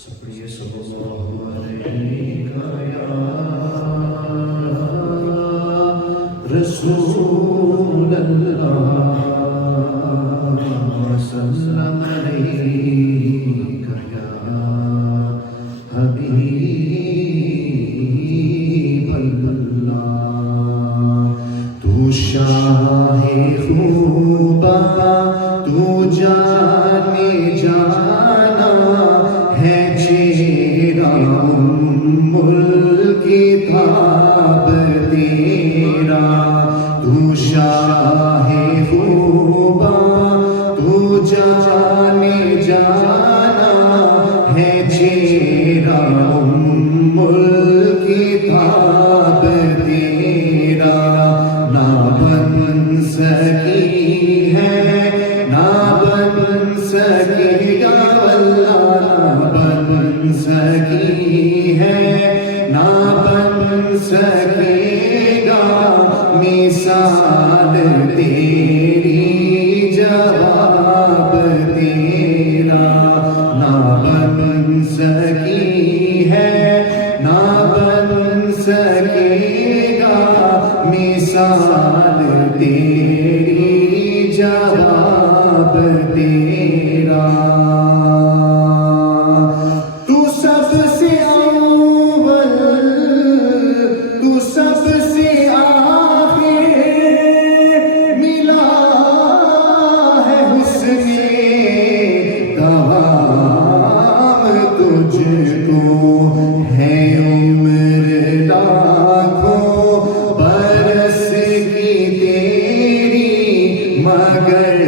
سپریہ صلی اللہ علیہ یا رسول اللہ سلام علیک یا حبیب اللہ تو شاہ خوبا تو جانے جانا ہے چیرا ملک کتاب تیرا تو شاہ خوبا تو جانے جانا ہے چیرا ملک کتاب تیرا نہ بن سکی ہے نہ بن سکے گا اللہ نہ بن سکی ہے نہ بن سکے گا مثال تیری جواب تیرا نہ بن سکی ہے نہ بن سکے گا مثال تیری جواب تیرا تو سب سے اول تو سب سے آخر ملا ہے حسن تمام تجھ کو ہے عمر لاکھوں برس کی تیری مگر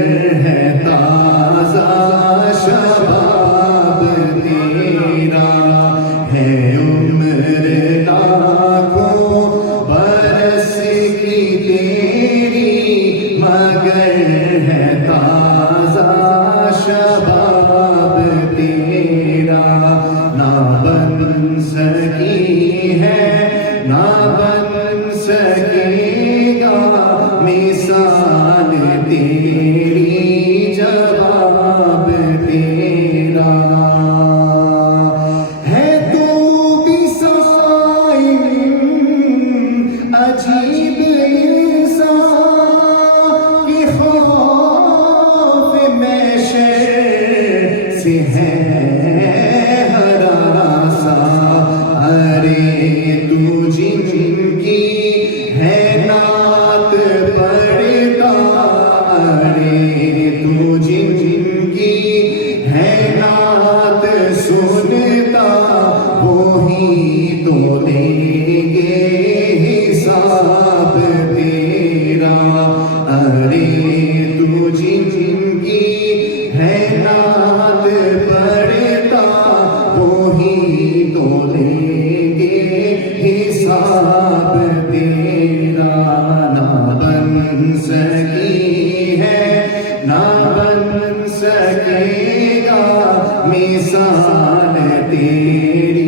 ہے تازہ شباب تیرا ہے عمر لاکھوں برس کی تیری مگر ہے تازہ شباب تیرا نہ بن سکی ہے نہ بن سکے گا مثال تیری جواب تیرا ہے تو بھی سائل عجیب انسان کی خوف محشر سے ہے ہرا سا ارے تو جن کی ہے نعت پڑھتا ارے تو جن کی ہے نعت سنتا وہی تو لیں گے حساب تیرا ارے تو جن کی ہے نعت پڑھتا وہی تو لیں گے حساب تیرا نہ بن سکی ہے نہ بن سکے گا مثال تیری